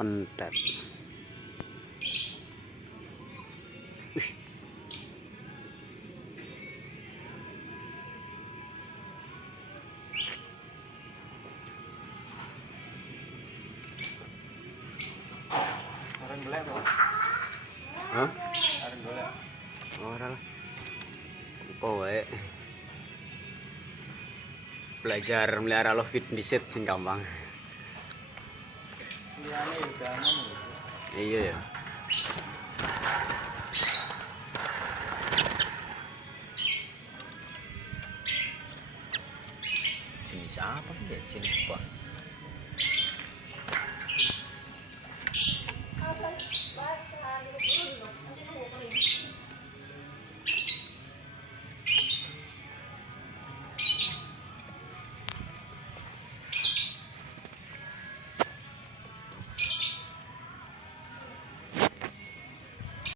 pendet. Wih. Orang golek kok. Hah? Orang golek. Ora lah. Apa wae. Belajar melihara lovebird dhisik sing gampang. Liyane udah aman. Iya ya. Jenis apa ya? Jenis apa?